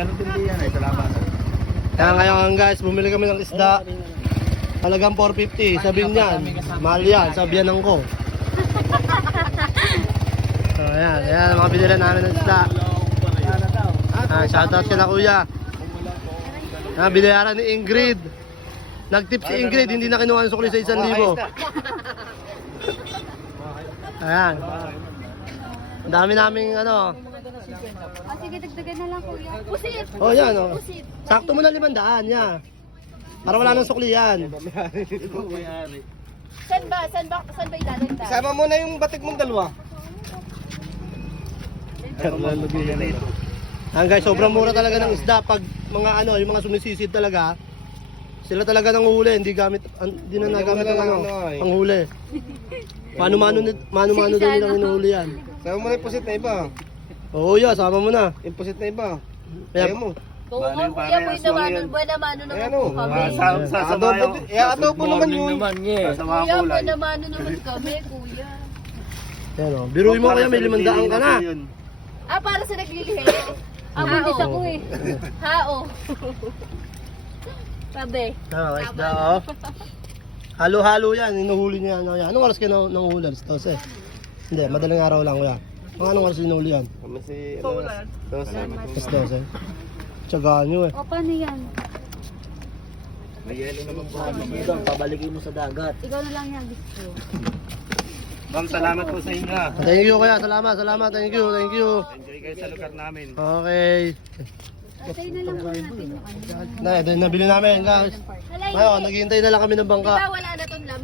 meron din diyan ay salamat. Kaya ngayon guys, bumili kami ng isda. Halagang 450. Sabihin niyan, mahal yan, sabihan ko. So ayan, ayan mga binila namin ng isda. Shoutout sila kuya. Binayaran ni Ingrid. Nag-tip si Ingrid, hindi na kinuha ang sukli sa 1,000. Ayan. Ang dami naming ano. Sige, dagdagan na lang kuya. Pusit! Oh yan oh. Pusit! Sakto mo na 500 niya. Para wala nang sukli yan. Saan ba ilalim tayo? Sama mo na yung batik mong dalawa. Ayan guys, sobrang mura talaga ng isda. Pag mga ano, yung mga sumisisid talaga, sila talaga nang huli, hindi na nagamit ang ano, ang huli. Mano-mano din nilang hinuhuli yan. Sama mo na yung pusit na iba. Oo yeah, sama mo na. Yung pusit na iba. Kaya Ayaw mo. Oo nga, kuya, buena mano naman Ayan o. po kami. Adobo naman yun. Kuya, buena mano naman kami, kuya. Yan o, biruin mo kaya may 500 ka na. Para sa naglilihi. Buntis ako eh. Hao. Sabi. Tama, isda o. Halo-halo yan, hinuhuli niya. Ano, yan. Anong oras kayo nanguhuli? 12? Hindi, madaling araw lang kuya. Mga anong oras hinuhuli yan? Kami si... Mas 12. Tsagaan nyo eh. O, paano yan? May yelo naman po. Pabalikin mo sa dagat. Ikaw na lang yan, gusto. Ma'am, salamat po sa inyo. Thank you kuya, salamat. Thank you. Enjoy kayo sa lugar namin. Okay. Atay na lang muna natin yung ano. Ito yung nabili namin guys. Ngayon, naghihintay na lang kami ng bangka. Diba wala na tong laman?